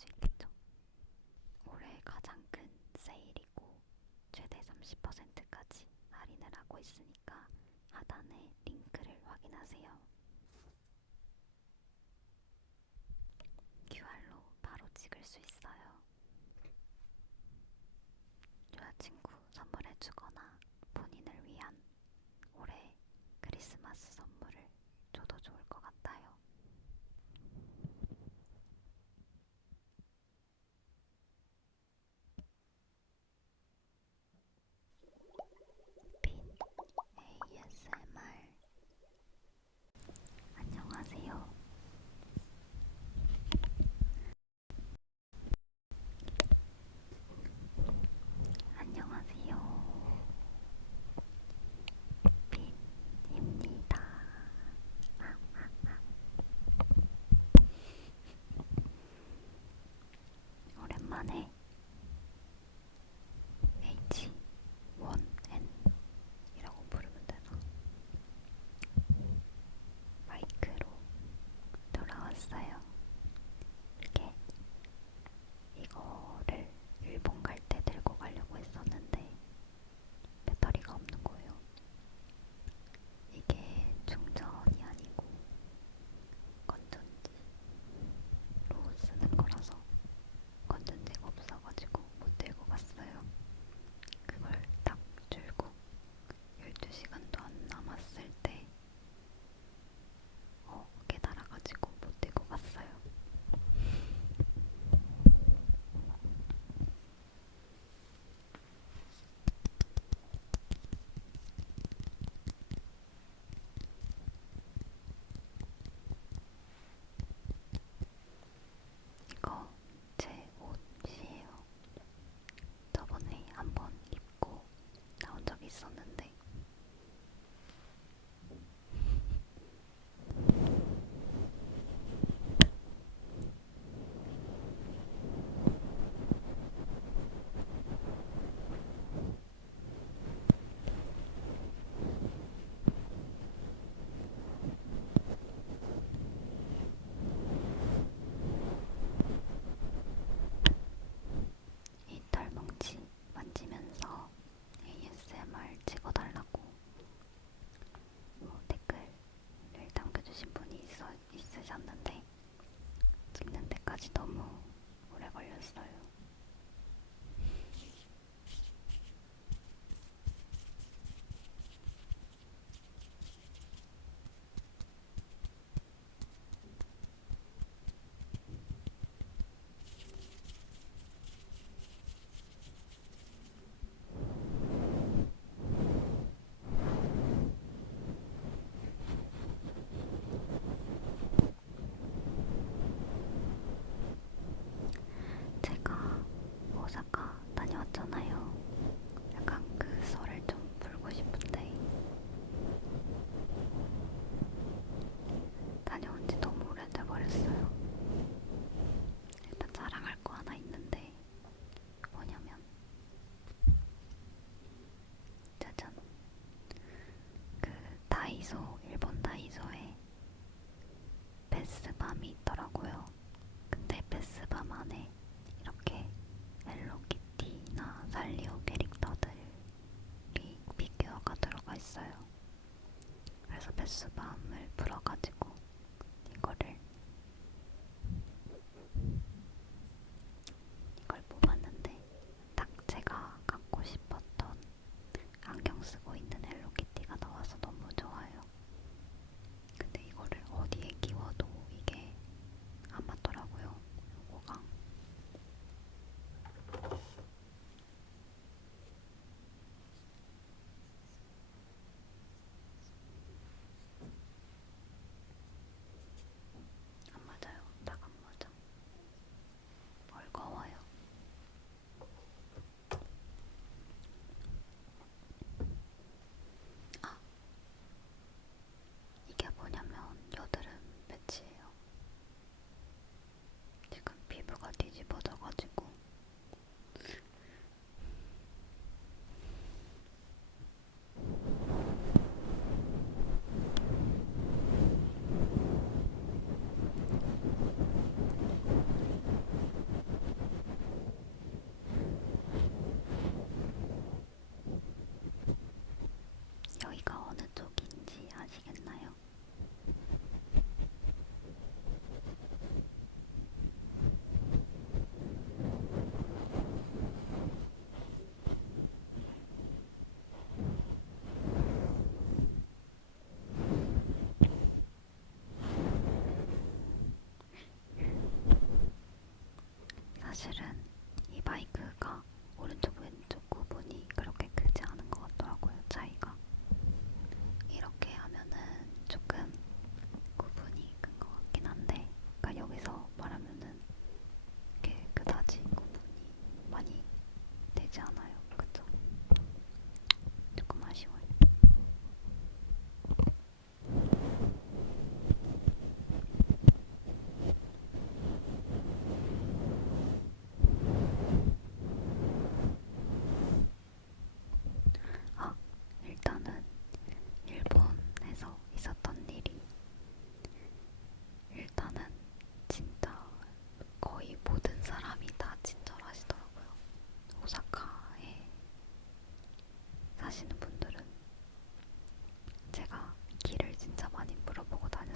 수 있겠죠. 올해 가장 큰 세일이고 최대 30%까지 할인을 하고 있으니까 하단에 링크를 확인하세요. QR로 바로 찍을 수 있어요. 여자친구 선물해주거나 본인을 위한 올해 크리스마스 선물을 줘도 좋을 것 같아요. 빈 ASMR. 안녕하세요. 안녕하세요. 빈입니다. 오랜만에 H1N이라고 부르면 되나? 마이크로 돌아왔어요. 이거를 일본 갈 때 들고 가려고 했었는데 배터리가 없는 거예요. 이게 충전이 아니고 건전지로 쓰는 거라서 건전지가 없어가지고 못 들고 갔어요. 그걸 딱 줄고 12시간도 안 남았을 때 깨달아가지고 못 들고 갔어요. 이거 제 옷이에요. 저번에 한번 입고 나온 적이 있었는데 이 털뭉치 만지면서 ASMR 찍어달라고 댓글을 남겨주신 분이 있으셨는데 찍는 데까지 너무 오래 걸렸어요. 제가 오사카 다녀왔잖아요. 약간 그 썰을 좀 풀고 싶은데 다녀온 지 너무 오래돼버렸어요. 일단 자랑할 거 하나 있는데 뭐냐면 짜잔, 그 일본 다이소에 베스밤이 있더라고요. 근데 베스밤 안에 이렇게 헬로키티나 산리오 캐릭터들이 피규어가 들어가 있어요. 그래서 베스밤을 풀어가지고 이걸 뽑았는데 딱 제가 갖고 싶었던 안경 쓰고 있는 헬로키티가 나와서 너무 좋아요. 근데 이거를 어디에 끼워도 이게 안 맞더라고요. 요거가.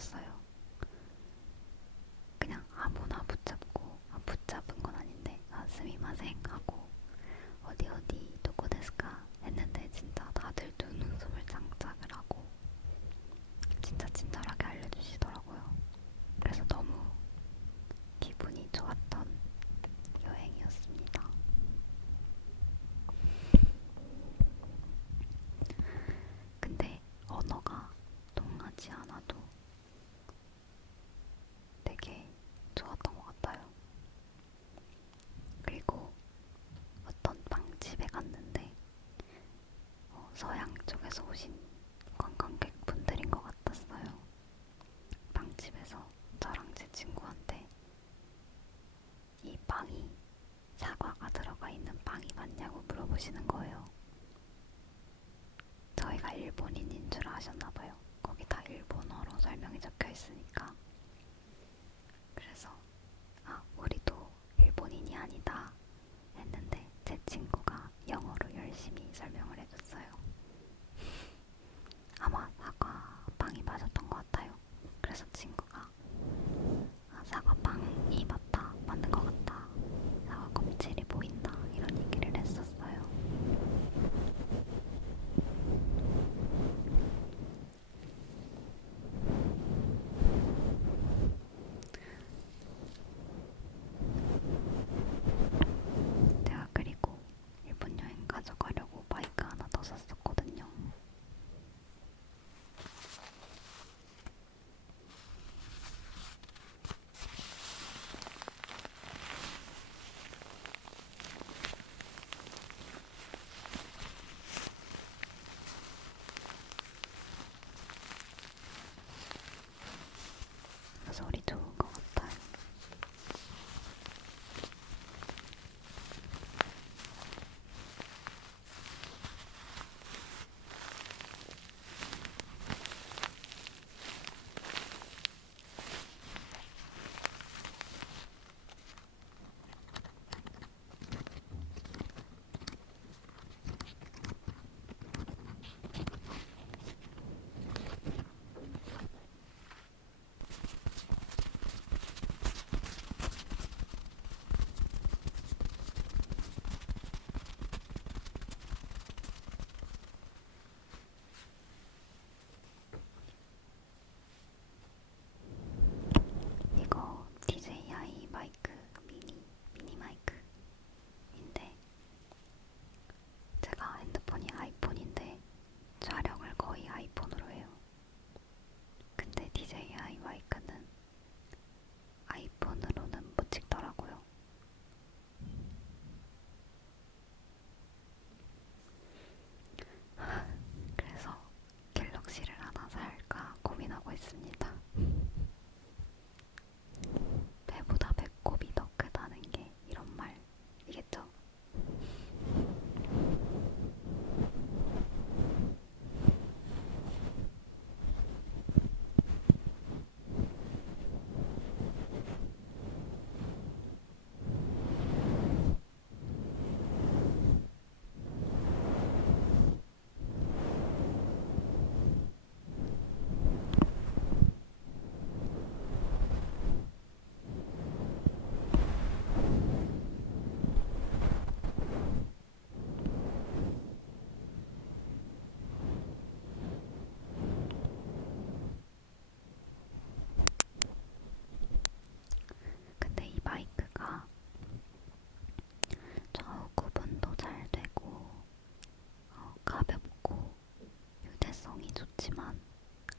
붙잡았어요. 그냥 아무나 붙잡고, 붙잡은 건 아닌데, 스미마생 하고 어디 어디 도코 데스까 했는데 진짜 다들 두 눈썹을 장착을 하고 진짜 친절하게 알려주시더라고요. 그래서 너무 기분이 좋았던 여행이었습니다. 근데 언어가 통하지 않아도 되게 좋았던 것 같아요. 그리고 어떤 빵집에 갔는데 서양 쪽에서 오신 관광객분들인 것 같았어요. 빵집에서 저랑 제 친구한테 이 빵이 사과가 들어가 있는 빵이 맞냐고 물어보시는 거예요. 저희가 일본인인 줄 아셨나봐요. 거기 다 일본어로 설명이 적혀 있으니까. 그래서 우리도 일본인이 아니다 했는데 제 친구가 영어로 열심히 설명을 해줬어요. 아마 사과 빵이 맞았던 것 같아요. 그래서 친구가 사과 빵이 맞는 것 같다. 사과 껍질이 보인다. 이런 얘기를 했었어요. 제가 그리고 일본 여행 가져가려고 바이크 하나 더 샀었거든요. 소리 좋은 것 같아요. 이거 DJI 마이크 미니 마이크인데 제가 핸드폰이 아이폰인데 촬영을 거의 아이폰으로 해요. 근데 DJI 마이크는 아이폰으로는 못 찍더라고요. 그래서 갤럭시를 하나 살까 고민하고 있습니다. 배보다 배꼽이 더 크다는 게 이런 말이겠죠? 근데 이 마이크가 좌우 구분도 잘 되고 가볍고 휴대성이 좋지만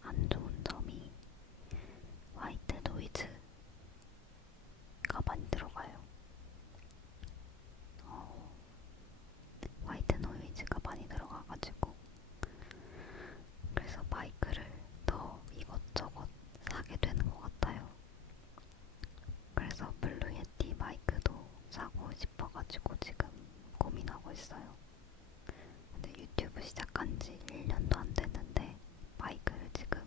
안 좋은 점이 화이트 노이즈가 많이 들어가요. 화이트 노이즈가 많이 들어가가지고 그래서 마이크를 더 이것저것 사게 되는 것 같아요. 그래서 블루 예티 마이크도 사고 싶어가지고 지금 고민하고 있어요. 근데 유튜브 시작한 지 1년도 안 됐는데 마이크를 지금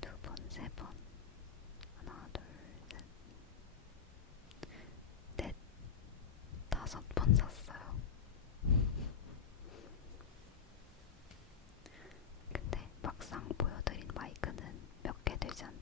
2번, 3번, 하나, 둘, 셋, 넷, 5번 샀어요. 근데 막상 보여드린 마이크는 몇 개 되지 않는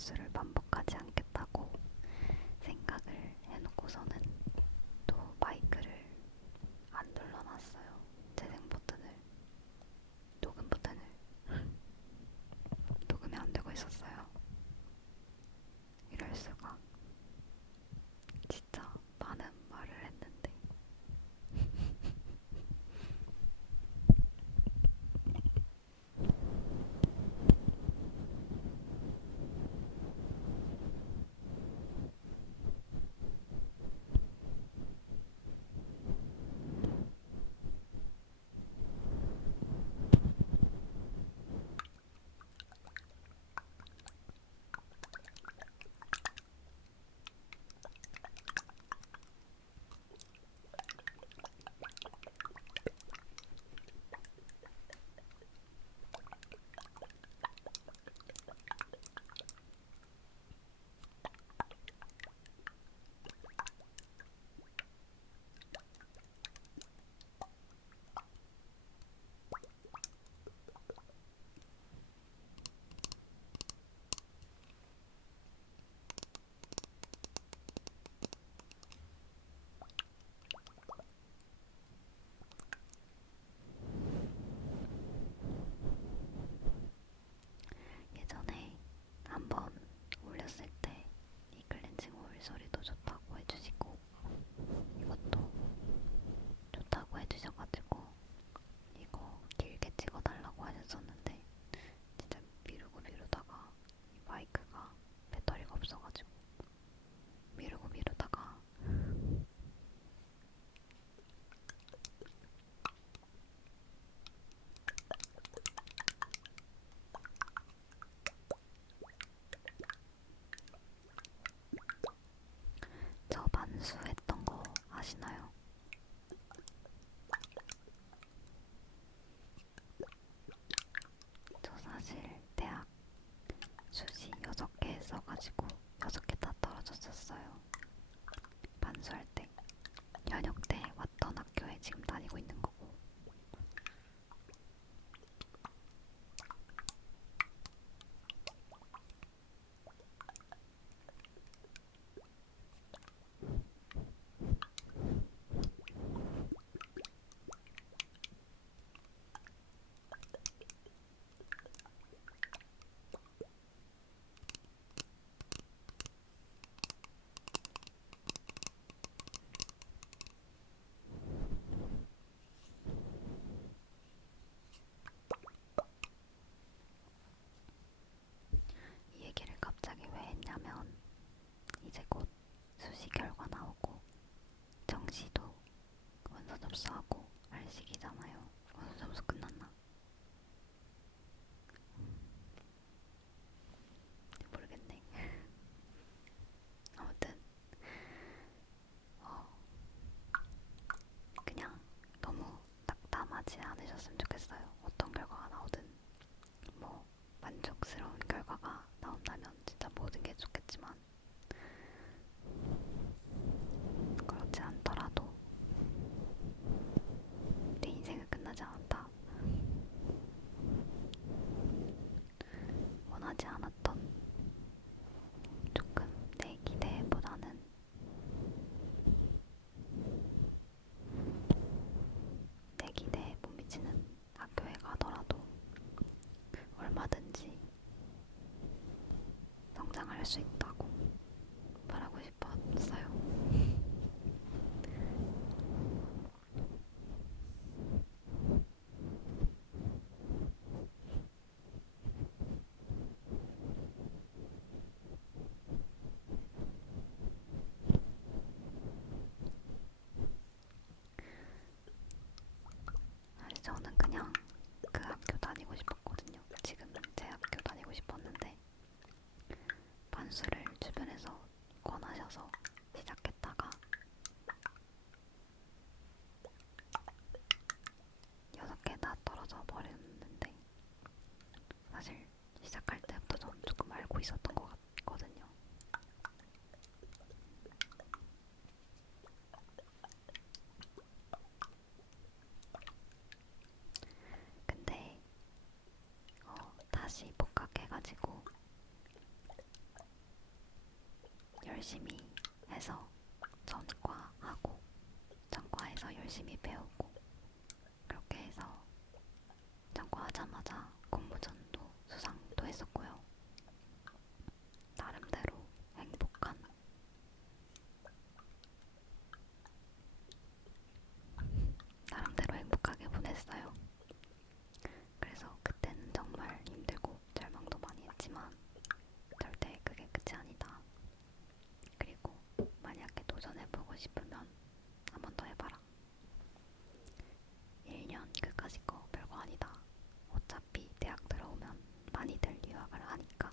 실수를 반복하지 않겠다고 생각을 해놓고서는 또 마이크를 안 눌러놨어요. 재생 버튼을, 녹음 버튼을. 녹음이 안 되고 있었어요. 이럴 수가. 진짜 많은 말을 했는데. 열심히 배우고 그렇게 해서 전과하자마자 공모전도 수상도 했었고요. 나름대로 행복하게 보냈어요. 그래서 그때는 정말 힘들고 절망도 많이 했지만 절대 그게 끝이 아니다. 그리고 만약에 도전해보고 싶으면 한 번 더 해봐라. 1년 그까짓 거 별거 아니다. 어차피 대학 들어오면 많이들 유학을 하니까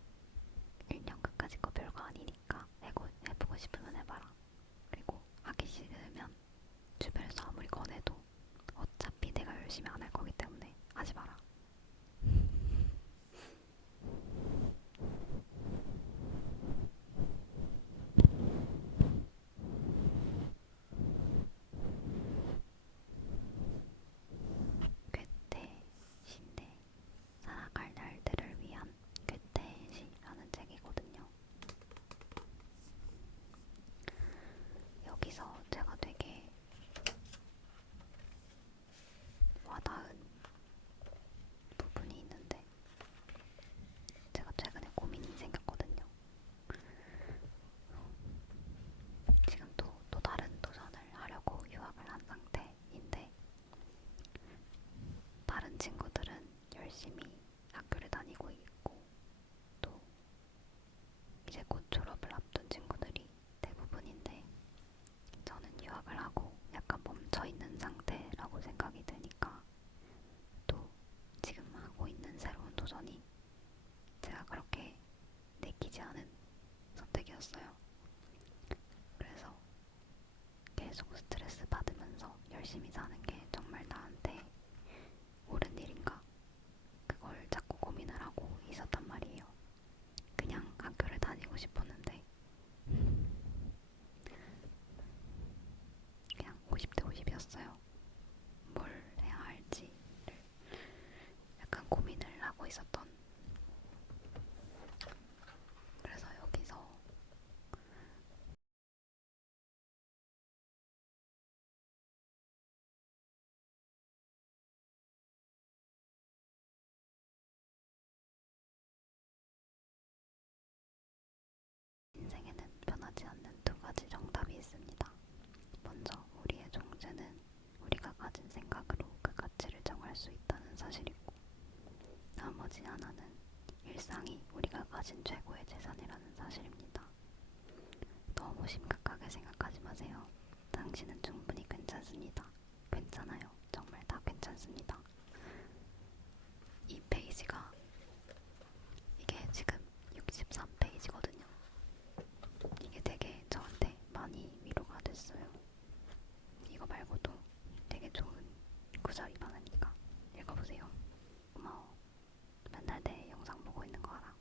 1년 그까짓 거 별거 아니니까 해보고 싶으면 해봐라. 그리고 하기 싫으면 주변에서 아무리 권해도 어차피 내가 열심히 안 할 거기 때문에 하지 마라. 괴테 신데 살아갈 날들을 위한 괴테의 시라는 책이거든요. 여기서 제가 되게 와닿은 부분이 있는데 제가 최근에 고민이 생겼거든요. 지금 또 다른 도전을 하려고 유학을 한 상태인데 다른 친구들은 열심히 학교를 다니고 있고 또 이제 곧 졸업을 앞둔 친구들이 대부분인데 저는 유학을 하고 약간 멈춰있는 상태라고 생각이 드니까 또 지금 하고 있는 새로운 도전이 제가 그렇게 내키지 않은 선택이었어요. 그래서 계속 스트레스 받으면서 열심히 사는 게 정말 나한테 옳은 일인가? 그걸 자꾸 고민을 하고 있었단 말이에요. 그냥 학교를 다니고 싶었는데 그냥 50대 50이었어요. 뭘 해야 할지를 약간 고민을 하고 있었던. 그래서 여기서 인생에는 변하지 않는 두 가지 정답이 있습니다. 먼저 우리의 존재는 우리가 가진 생각으로 그 가치를 정할 수 있다는 사실이고 나머지 하나는 일상이 우리가 가진 최고의 재산이라는 사실입니다. 너무 심각하게 생각하지 마세요. 당신은 충분히 괜찮습니다. 괜찮아요. 정말 다 괜찮습니다. 이 페이지가 이게 지금 63페이지거든요. 이게 되게 저한테 많이 위로가 됐어요. 이거 말고도 되게 좋은 구절이 많으니까 읽어보세요. 고마워. 맨날 내 영상 보고 있는 거 알아.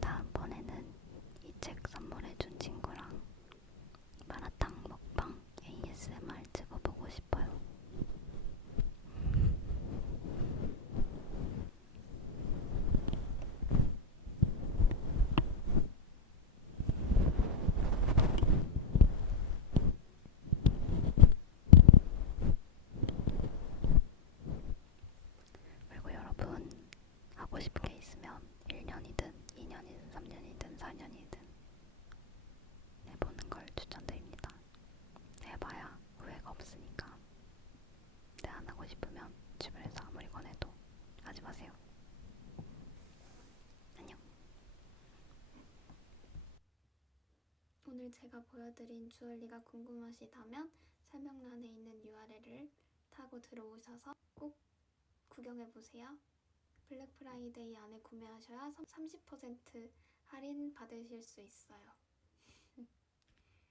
다음번에는 이 책 선물해준 친구랑 마라탕 먹방 ASMR 찍어보고 싶어요. 그리고 여러분 하고 싶은 게 있으면 1년이든 2년이든 3년이든 4년이든 해보는 걸 추천드립니다. 해봐야 후회가 없으니까. 안 하고 싶으면 주변에서 아무리 권해도 하지 마세요. 안녕. 오늘 제가 보여드린 주얼리가 궁금하시다면 설명란에 있는 URL을 타고 들어오셔서 꼭 구경해보세요. 블랙 프라이데이 안에 구매하셔야 30% 할인 받으실 수 있어요.